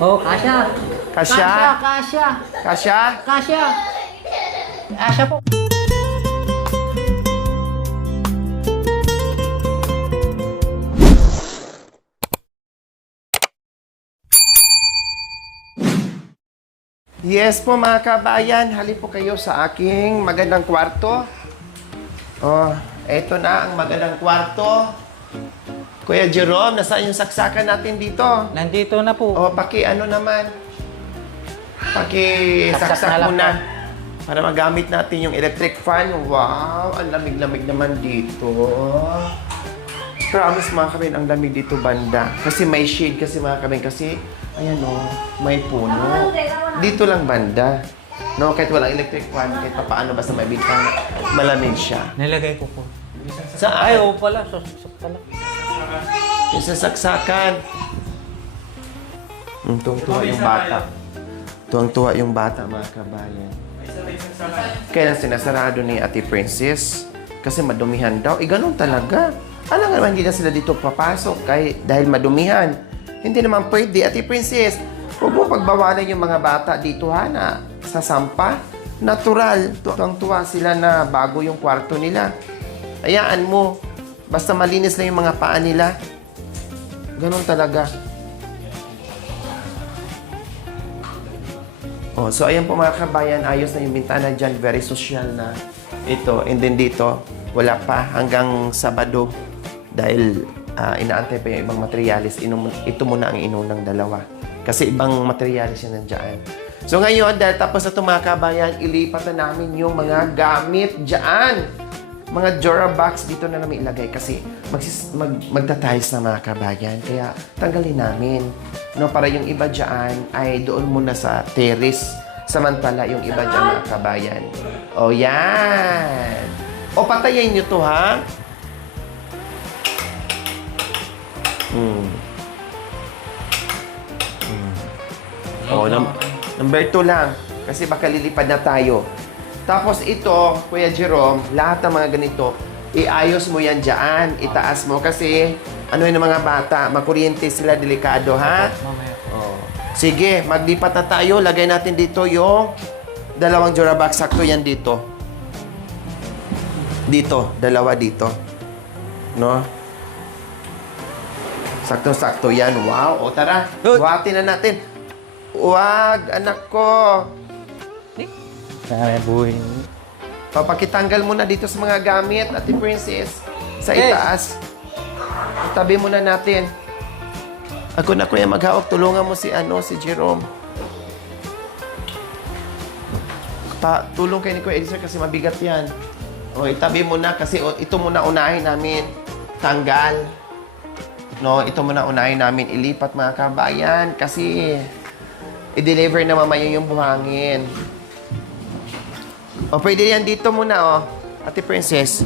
Oh, kasya. Kasya? Kasya. Kasya? Kasya. Kasya po. Yes po mga kabayan, halip po kayo sa aking magandang kwarto. Oh, eto na ang magandang kwarto. Kuya Jerome, nasaan yung saksakan natin dito? Nandito na po. O, ano naman? Saksak Saksak na lang muna. Para magamit natin yung electric fan. Wow, ang lamig-lamig naman dito. Promise mga kabin, ang lamig dito banda. Kasi may shade kasi mga kabin. Kasi, ayan o, may puno. Dito lang banda. No, kahit walang electric fan, kahit paano basta may bintang, malamig siya. Nilagay ko po. Saan? Ay, oo pala. Susok pala. Yung sasaksakan. Tuwang-tuwa yung bata. Tuwang-tuwa yung bata, mga kabayan. Kaya sinasarado ni Ate Princess. Kasi madumihan daw. Ganun talaga. Alam nga naman, hindi na sila dito papasok dahil madumihan. Hindi naman pwede, Ate Princess. Huwag mo pagbawalan yung mga bata dito, ha, na sa sampah. Natural. Tuwang-tuwa sila na bago yung kwarto nila. Hayaan mo. Basta malinis na yung mga paa nila. Ganun talaga. Oh, so ayan po mga kabayan, ayos na yung bintana dyan. Very social na ito. And then dito, wala pa hanggang Sabado. Dahil inaantay pa yung ibang materialis. Ito muna ang inunang dalawa. Kasi ibang materialis yan nandyan. So ngayon, dahil tapos na ito mga kabayan, ilipat na namin yung mga gamit dyan. Mga Durabox dito na namin ilagay kasi magtatiles na mga kabayan. Kaya tanggalin namin. No, para yung iba dyan ay doon muna sa terrace. Samantala yung iba dyan mga kabayan. O yan. O patayin nyo to ha. O, number 2 lang. Kasi baka lilipad na tayo. Tapos ito, Kuya Jerome, lahat ng mga ganito, iayos mo yan dyan, itaas mo kasi ano yun ng mga bata, makuryente sila, delikado, ha? Mamaya. Oh. Sige, maglipat na tayo, lagay natin dito yung dalawang Durabox, sakto yan dito. Dito, dalawa dito. No? Sakto-sakto yan, wow. O tara, buhatin na natin. Wag, anak ko. Sana buhay. Papakitanggal muna dito sa mga gamit, Ate Princess. Sa itaas. Itabi muna natin. Ako na kuya maghawak. Tulungan mo si Jerome. Tulong kayo ni Kuya Elisa kasi mabigat yan. O, itabi muna kasi ito muna unahin namin. Tanggal. No, ito muna unahin namin. Ilipat mga kabayan kasi i-deliver na mamaya yung buhangin. O, pwede yan dito muna, Ate Princess.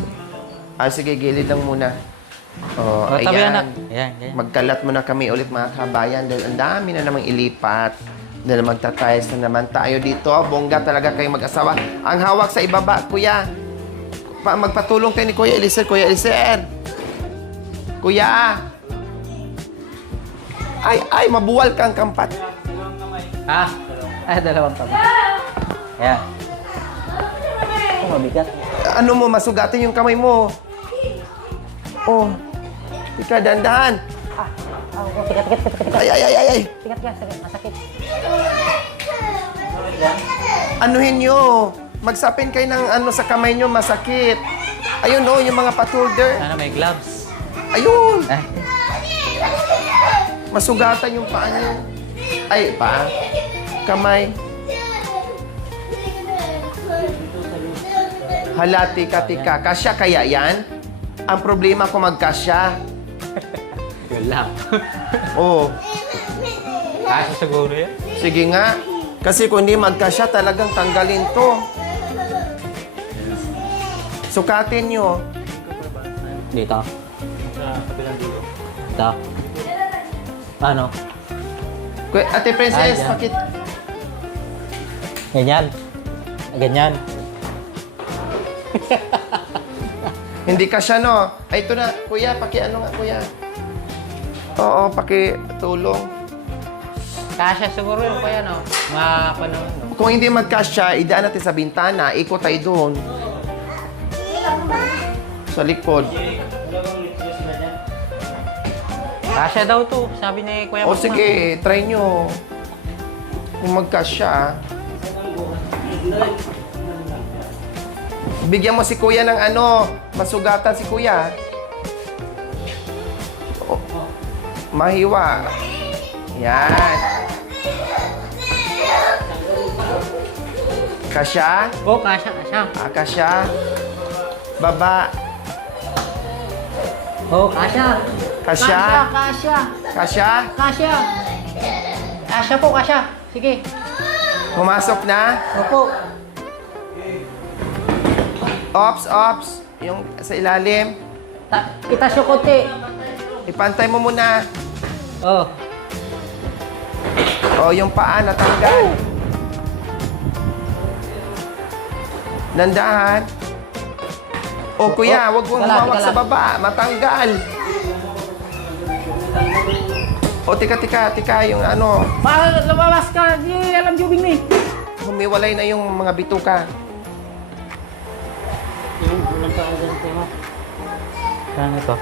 Sige, gilid lang muna. O, Tabi ayan. anak. Ayan. Magkalat muna kami ulit, mga kabayan. Dahil ang dami na namang ilipat. Dahil magtatiles na naman tayo dito. Bongga talaga kayo mag-asawa. Ang hawak sa ibaba, kuya. Magpatulong kayo ni Kuya Eliezer. Kuya Eliezer. Kuya. Ay, mabuwal kang kampat. Ah, ay, dalawang tabi. Ayan. Mabigat. Ano mo, masugatin yung kamay mo. Oh. Ika, dandahan. Sikat. Ay. Sikat. Masakit. Anuhin nyo. Magsapin kayo ng sa kamay nyo, masakit. Ayun yung mga patulder. Sana may gloves. Ayun. Eh. Masugatan yung paa nyo. Ay, paa. Kamay. Hala, tika. Kasya kaya yan? Ang problema kung magkasya. Yun lang. Oo. Kasi siguro yan. Sige nga. Kasi kung hindi magkasya, talagang tanggalin to. Sukatin nyo. Dito. Sa kabilang dulo. Dito. Ano? Ate Princess, Ayan. pakit... Ganyan. Hindi kasya, no? Ay, ito na. Kuya, kuya. Oo, tulong. Kasya siguro yun kuya, no? Mga panahon, no? Kung hindi magkasya, idaan natin sa bintana, ikot tayo doon. Sa likod. Kasya daw to, sabi ni Kuya O Bakma. sige, try nyo. Kung magkasya. Bigyan mo si kuya ng ano, masugatan si kuya. O, mahiwa. Yan. Kasya? Oh, kasya, kasya. Kasya? Baba. Oh, kasya. Kasya? Kasya. Kasya? Kasya. Kasya po, kasya. Sige. Pumasok na? Opo. Ops. Yung sa ilalim. Itaas yung konti. Ipantay mo muna. Oh. O, yung paa natanggal. Nandahan. O, kuya, wag mong Teka lang, humawak teka sa lang. baba. Matanggal. O, tika, yung ano, Bakit lumabas ka? Di alam Jubing ni. humiwalay na yung mga bituka. Yung ulang pa ang ganito mo. Saan ito?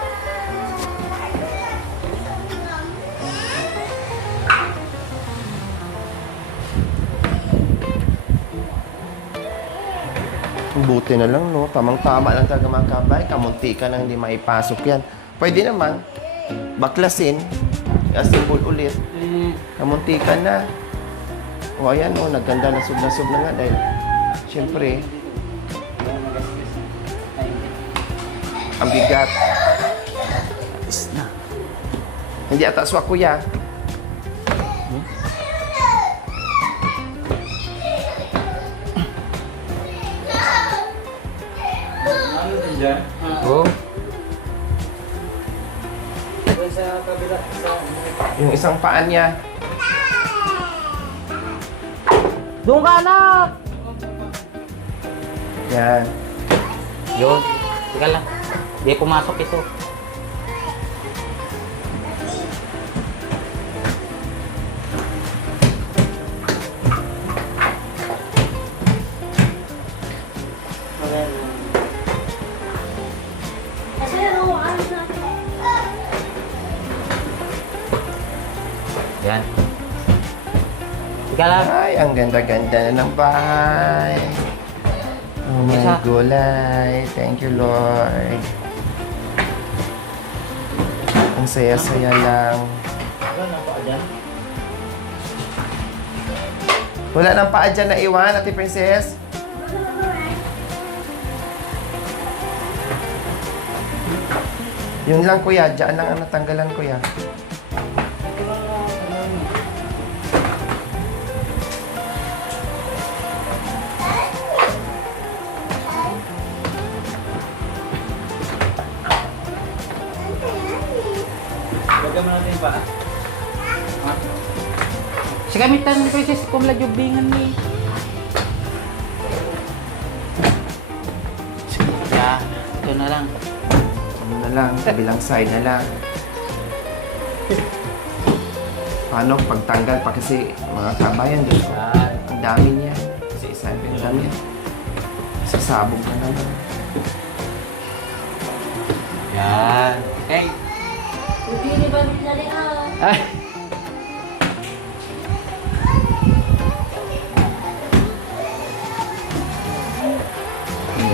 Buti na lang, no? Tamang-tama lang talaga mga kabay. Kamunti ka nang hindi maipasok yan. Pwede naman, baklasin. Assemble ulit. Kamunti ka na. O ayan, o, nagganda na sub na nga dahil siyempre, ang bigat. Is na. Hindi ata swak, kuya. Oh. Yung isang paan niya. Doon ka na! Yan. Yun. Teka lang. Di pumasok ito. Yan. Teka lang. Ay, ang ganda-ganda na ng bahay. Oh my Isa. gulay. Thank you, Lord. Ang saya-saya lang. Wala nang paa dyan na iwan, Ate Princess? Yun lang, kuya. Diyan lang ang natanggalan, kuya. Lagyan mo natin pa. Si gamitan ng princess kung lajubingan ni. Yeah, ito na lang. Ano na lang, kabilang side na lang. Paano pagtanggal pa kasi mga kabayan doon. Ang dami niya. Kasi isa yung dami. Sasabog na naman. Yan. Okay. Ay.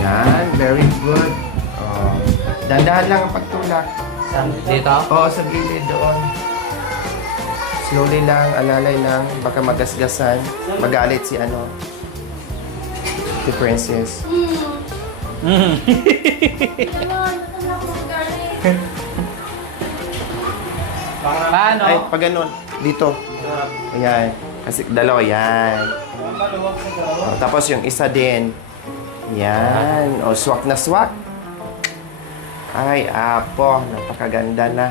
Yan, very good. Oh. Dandahan lang ang pagtulak. Dito? Oo, sa gilid doon. Slowly lang, alalay lang. Baka magasgasan. Magalit si ano. Si Princess. Paano? Ay, pag ganun. Dito. Ayan. Kasi dalawa, yan. Oh, tapos yung isa din. Yan. O, swak na swak. Ay, apo. Napakaganda na.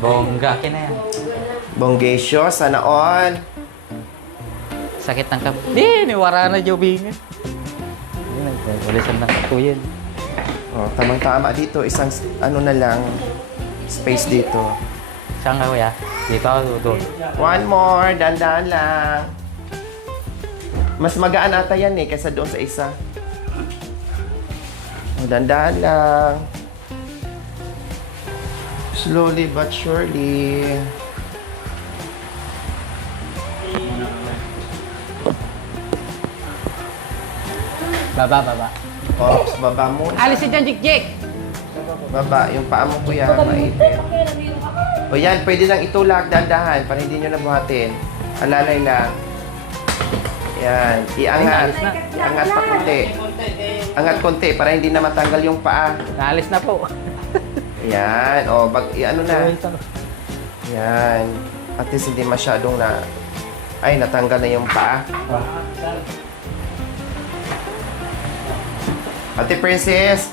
Bongga ka na yan. Bonggesyo, sana all. Sakit ng kap. Di, niwara na jubingan. Ulisan na katuyin. Oh, tamang-tama dito. Isang, ano na lang, space dito. Saan ka kuya? Dito ako doon. One more, dandan lang. Mas magaan ata yan eh, kaysa doon sa isa. Dandan lang. Slowly but surely. Baba. Oops, baba mo. Alis si Jan, Jik. Baba, yung paa mo kuya, maitin. O yan, pwede lang itulak, dandahan, para hindi nyo nabuhatin. Alalay lang. Yan, iangat. Iangat pa konti. Angat konti, para hindi na matanggal yung paa. Naalis na po. Yan, o, ano na. Yan. At least hindi masyadong na... Ay, natanggal na yung paa. Ate Princess,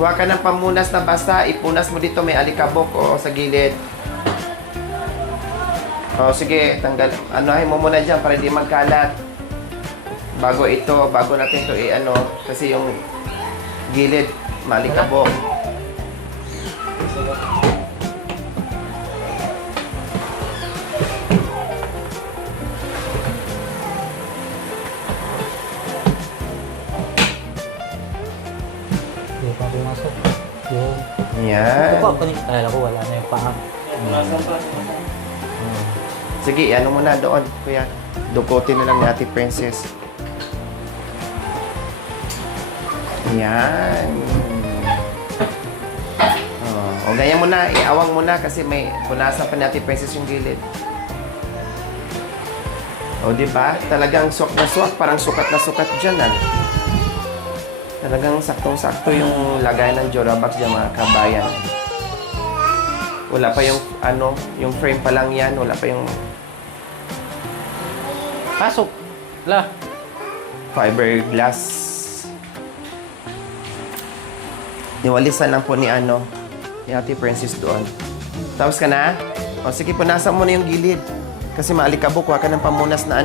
kuha ka ng pamunas na basta, ipunas mo dito, may alikabok o sa gilid. O sige, tanggal, anuhin mo muna dyan para hindi magkalat. Bago natin ito kasi yung gilid, malikabok. Hindi pa pumasok. Yung... Yan. Kala ko wala na yung paa. Sige, ano muna doon, kuya. Dukotin na lang ni Ate Princess. Yan. O ganyan muna, iawang muna kasi may punasan pa ni Ate Princess yung gilid. O, di ba? Talagang swak na swak, parang sukat na sukat dyan, Talagang saktong-sakto yung lagay ng Jorabox dyan, mga kabayan. Wala pa yung, yung frame pa lang yan. Wala pa yung Pasok. La. fiberglass. Niwalisan lang po ni ni Ate Princess doon. Tapos ka na? O sige, punasan mo na yung gilid. Kasi maalikabok, huwag ka ng pamunas na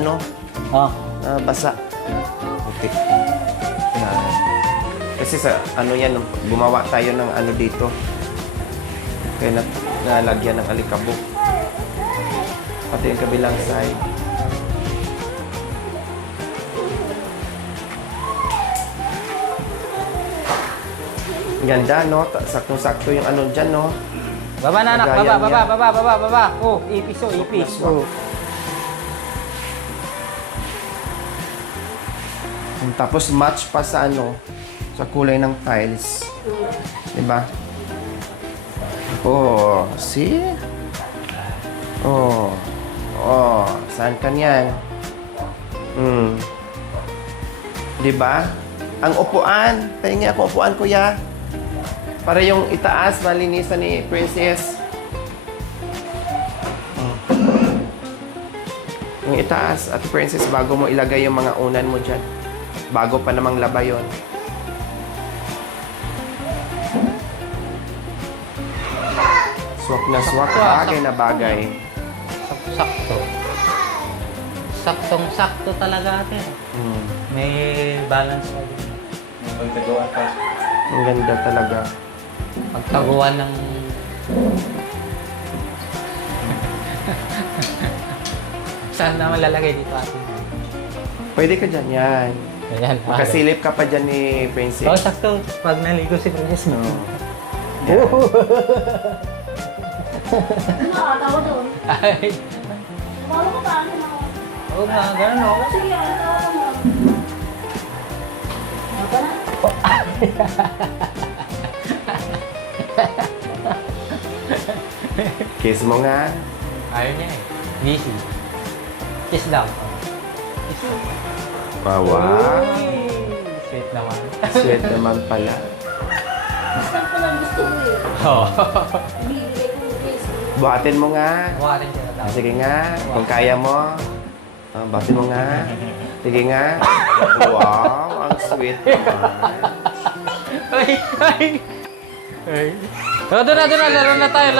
basa. Okay. Yan. Kasi sa yan, gumawa tayo ng dito. Kaya nalagyan ng alikabok. Pati yung kabilang side. Ganda, no? Saktong-sakto yung dyan, no? Baba na anak, Lagayan baba. Oh, ipis. So, tapos match pa sa sa kulay ng tiles. Diba? Oh, see? Oh, saan ka niyan? Diba? Ang upuan, pahingi ako upuan, kuya. Para yung itaas, malinisan ni Princess. Yung itaas at Princess, bago mo ilagay yung mga unan mo dyan. Bago pa namang laba yun. Swak na swak, bagay na bagay. Sakto. Saktong-sakto talaga ate. May balance pa din. Ang ganda talaga. Pagtaguan ng... Saan naman lalagay dito ate? Pwede ka dyan, yan. Ayan. Makasilip ka pa dyan ni Princess. Oh, sakto. Pag naligo si Princess, no? Nakakatawa doon. Ay. Bawal ko pa ako. Oo nga, ganun o. Sige, ano tawa mo? Ano ka na? Kiss mo nga. Ayaw niya eh. Busy. Kiss daw. Kiss. Wow. Sweet naman. Sweet naman pala. Gusto ko lang gusto ko eh. Oo. Bibigay ko yung face. Buhatin mo nga. Mukha rin siya na daw. Sige nga, kung kaya mo. Buhatin mo nga. Sige nga. Wow, ang sweet naman. Ay. Oh, doon na. Laro na tayo.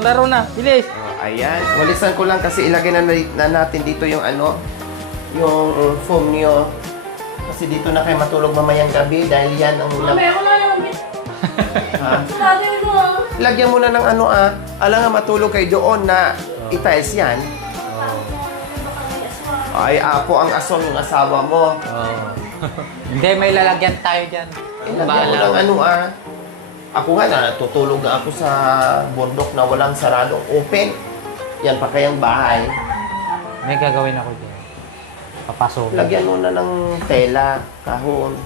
Laro na. Bilis. Ayan. Walisan ko lang kasi ilagay na natin dito yung yung foam niyo. Kasi dito na kayo matulog mamayang gabi dahil yan ang Mamaya ko na naman. Ha? Sabi ko, Lagyan mo na ng ano alam nga matulog kayo doon na itiles yan. baka may aswang. Ay, ako ang asong yung asawa mo. Oo. Hindi, may lalagyan tayo dyan. Lagyan mo ng ano Ako nga natutulog na ako sa bundok na walang saradong open. Yan pa kayang bahay. May gagawin ako dyan. Papasok. Lagyan mo na ng tela, kahon.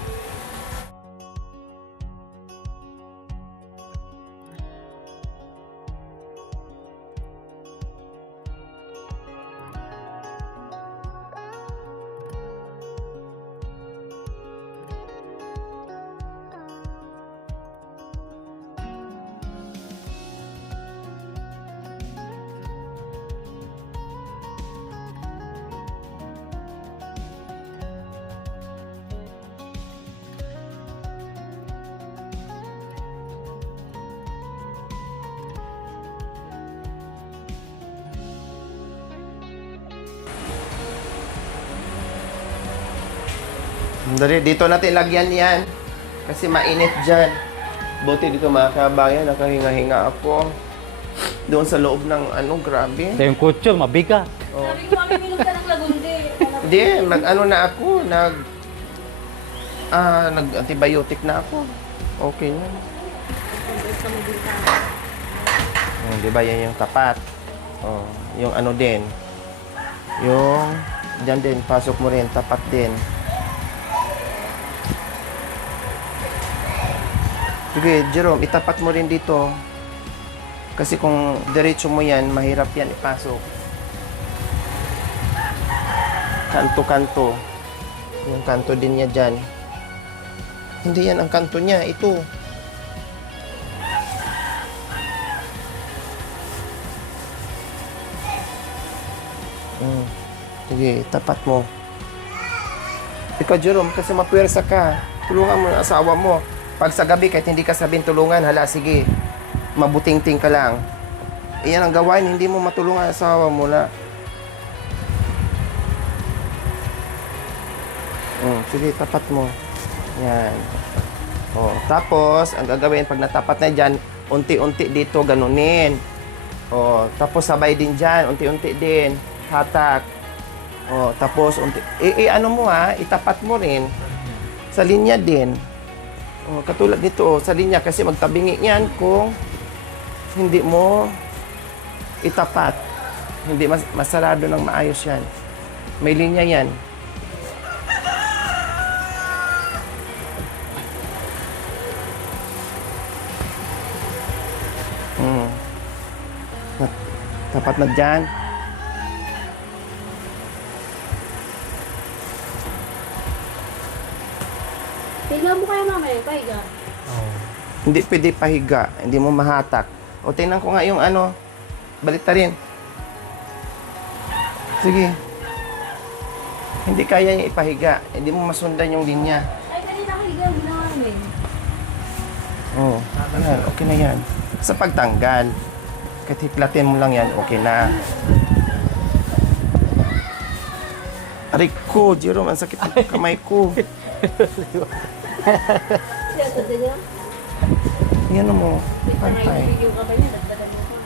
Dali, dito natin lagyan yan. Kasi mainit dyan. Buti dito mga kabayan, nakahinga-hinga ako. Doon sa loob ng grabe. Ito yung kutsyon, mabigat. Sabi ko, mami, minum ka ng lagundi. Hindi, na ako, nag-antibiotic na ako. Okay na. Di ba yan yung tapat? Yung ano din. Yung, dyan din, pasok mo rin, tapat din. Sige, Jerome, itapat mo rin dito. Kasi kung diretso mo yan, mahirap yan ipasok. Kanto-kanto. Yung kanto din niya dyan. Hindi yan ang kanto niya, ito. Sige, tapat mo. Ikaw, Jerome, kasi mapuwersa ka. Tulungan mo ang asawa mo. Pag sa gabi, kahit hindi ka sabihin tulungan, hala, sige, mabuting-ting ka lang. Iyan ang gawain, hindi mo matulungan ang asawa mo na. Sige, tapat mo. Yan. Tapos, ang gagawin, pag natapat na dyan, unti-unti dito, ganunin. Tapos sabay din dyan, unti-unti din. Hatak. Tapos, ano mo itapat mo rin. Sa linya din. Katulad nito, sa linya, kasi magtabingi yan kung hindi mo itapat. Hindi masarado ng maayos yan. May linya yan. Tapat na dyan. Higa mo kaya mamaya, pahiga. Hindi pwede pahiga. Hindi mo mahatak. Tingnan ko nga yung balik ta rin. Sige. Hindi kaya yung ipahiga. Hindi mo masundan yung linya. Ay, kanina higa mo na namin. Ayan, okay na yan. Sa pagtanggal, kahit hiklatin mo lang yan, okay na. Aray ko, Jerome, ang sakit ng kamay ko. Siya, sa dyan. Yan mo, May pantay. video ka ba niya? Nagdala mo pa.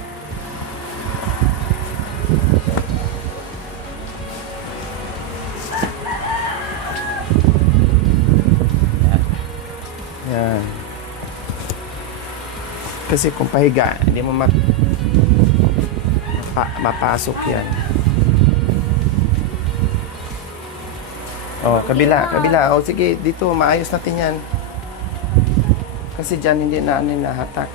Yan. Kasi kung pahiga, hindi mo mapasok yan. Kabila. Sige, dito, maayos natin yan. Kasi dyan, hindi na nahatak.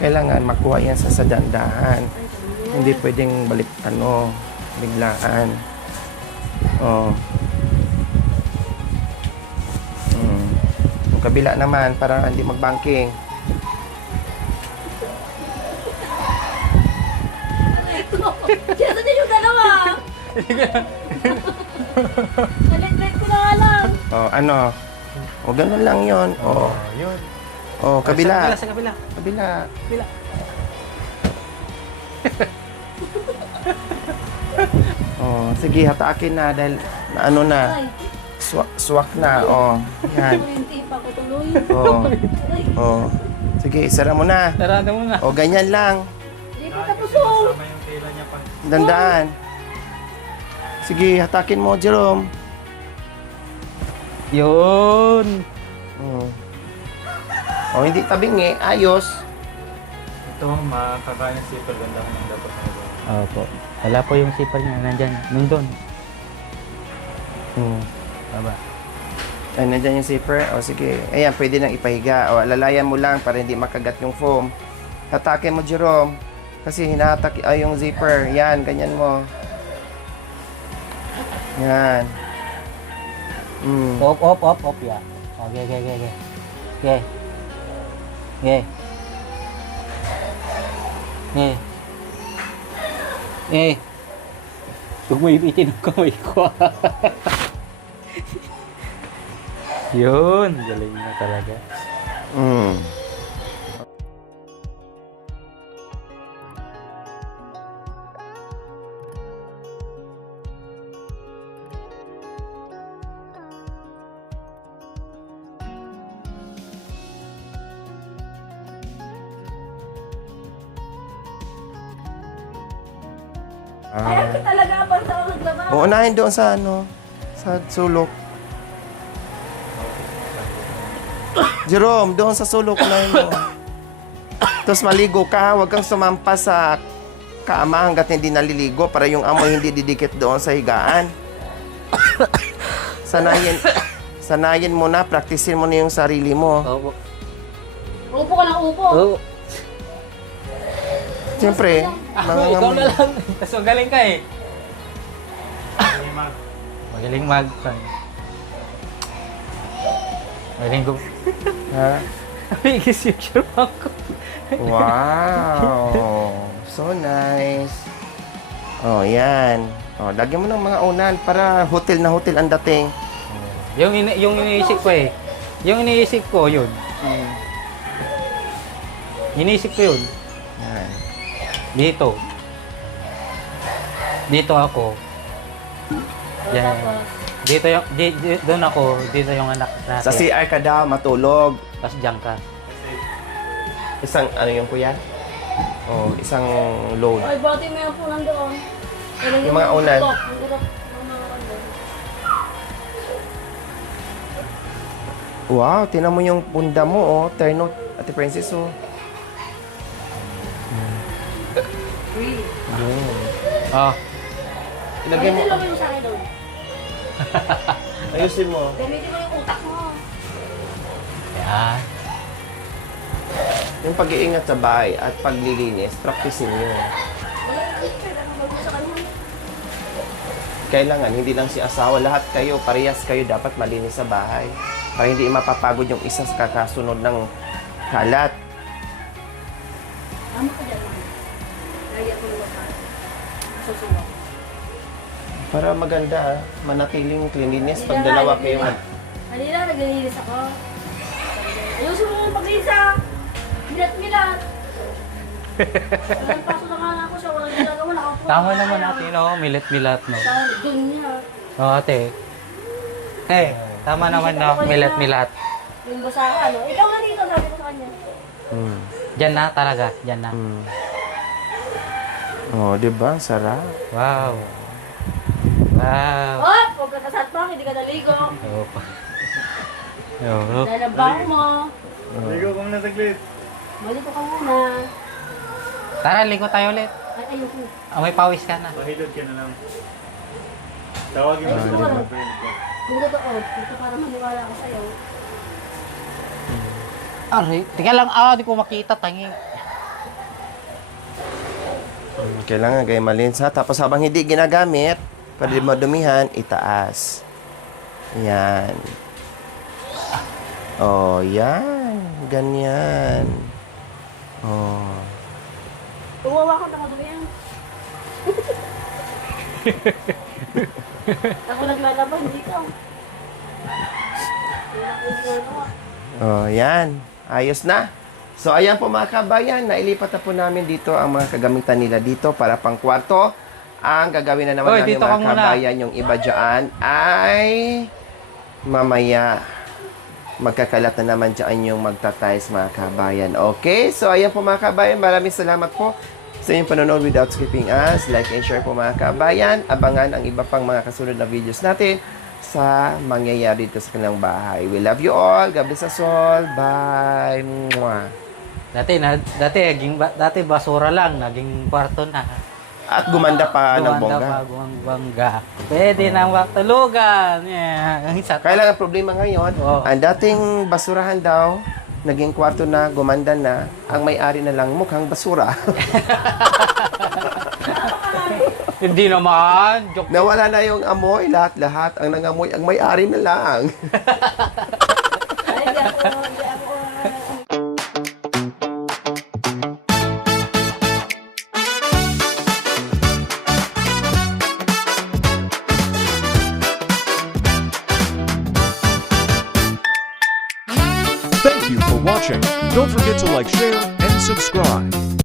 Kailangan makuha yan sa dandahan. Hindi pwedeng biglaan. Yung kabila naman, para hindi magbangking. Siya, sa dyan yung dalawa. Nalit-lit ko na nga lang. Ganun lang yun. Yun. Kabila. Sa kabila. Kabila. Sige, hatakin na dahil na. Ay, swak na. Oh, yan. Hindi pa ko tuloy. Oh, Ay, oh. Sige, isara mo na. Sarado mo na. O, ganyan lang. Hindi pa tapos oh. Dandaan. Sige, hatakin mo, Jerome. Yun. Oh. Oh, hindi tabingi. Ayos. Ito, makakain ng sipal. Ganda ko nang dapat na ito. Opo. Wala po yung sipal niya. Nandyan. Nandun. Baba. Ay, nandyan yung zipper. O, sige. Ayan, pwede nang ipahiga. O, lalayan mo lang para hindi makagat yung foam. Hatakin mo, Jerome. Kasi hinahatak yung zipper. Yan, ganyan mo. Yan. Op. Yeah. Okay. Okay. Huwag mo ibitin ang kamay ko. Yun. Galing na talaga. Mm. Ayaw ko talaga pag sa naglaba. Uunahin doon sa ano, sa sulok. Jerome, doon sa sulok unahin mo. Tapos maligo ka, huwag kang sumampas sa kama hanggat hindi naliligo para yung amoy hindi didikit doon sa higaan. Sanayin mo na, praktisin mo na yung sarili mo. Opo. Upo ka lang, upo. Oo. Siyempre, Ikaw na lang. Tapos magaling ka eh. Magaling mag. Magaling ko. Ha? Bigis yung shirpan ko. Wow! So nice. Oh, yan. Oh, lagyan mo ng mga unan para hotel na hotel ang dating. Yung iniisip ko eh. Yung iniisip ko yun. Iniisip ko yun. Yan. Dito. Dito ako. Yan. Dito yung doon ako, dito yung anak natin. Sa CR ka daw, matulog. Tapos diyan ka. Isang, ano yung kuya? Oh, isang load. Ay, bati mo yung punan doon. Yung mga unan. Wow, tinan mo yung punda mo, oh. Ternot, Ate Princess, oh. Oh. Ilagay mo. Gamitin mo sa akin doon. Ayusin mo. Gamitin mo yung utak mo. Yan. Yung pag-iingat sa bahay at paglilinis, practicein nyo. Wala yung picture. Ano ba sa kanila? Kailangan, hindi lang si asawa, lahat kayo, parehas kayo dapat malinis sa bahay. Para hindi mapapagod yung isa sa kakasunod ng kalat. Tama ka dyan, ma'am. Lagyan ko yung utak. Susuwa. Para maganda, manatiling cleanliness pag dalawa kayo. Kanina, naglilinis ako. Ayusin mo yung paglinis ah. Milat-milat. Walang paso na nga ako siya. Walang ginagawa. Nakapuha. Tama naman natin, no? Milat-milat, no? Doon niya. Oo, ate. Tama naman, no? Milat-milat. Yung basahan, no? Ikaw nga dito, sabi ko sa kanya. Diyan na talaga. Diyan na. Oh, di ba? Sarap. Wow. Wow. Oh, huwag ka kasatbang, hindi ka naligo. Opo. Oo. Lalabang mo. Ligo ko muna saglit. Malito ka muna. Tara, ligo tayo ulit. Ay, ayoko. May pawis ka na. Pahilod ka na lang. Tawagin mo Ay, sila. gusto ko lang. Pahilod ka. Kung totoo, ito para maniwala ko sa'yo. Aray, tika lang. Di ko makita. Tangi. Kailangan gaya malinis ha. Tapos habang hindi ginagamit, pwede madumihan, itaas. Yan. Oh, yan. Ganyan. Oh. Uwawa ko na madumi yan. Ako naglalaban dito. Oh, yan. Ayos na. So, ayan po mga kabayan, nailipat na po namin dito ang mga kagamitan nila dito para pang kwarto. Ang gagawin na naman Hoy, namin dito ka mga muna. kabayan, yung iba dyan ay mamaya magkakalat na naman dyan yung magtatiles mga kabayan. Okay? So, ayan po mga kabayan. Maraming salamat po sa inyong panonood without skipping us. Like and share po mga kabayan. Abangan ang iba pang mga kasunod na videos natin sa mangyayari dito sa kanilang bahay. We love you all. God bless us all. Bye. Mwah. Dati basura lang, naging kwarto na. At gumanda pa ng Gumanda bongga. pa, bongga. Pwede nang matulugan. Yeah. Kaya lang ang problema ngayon, Oo. ang dating basurahan daw, naging kwarto na, gumanda na, ang may-ari na lang mukhang basura. Hindi naman. Joke. Nawala na yung amoy, lahat-lahat. Ang nangamoy, ang may-ari na lang. Ay, hindi ako. Thank you for watching. Don't forget to like, share, and subscribe.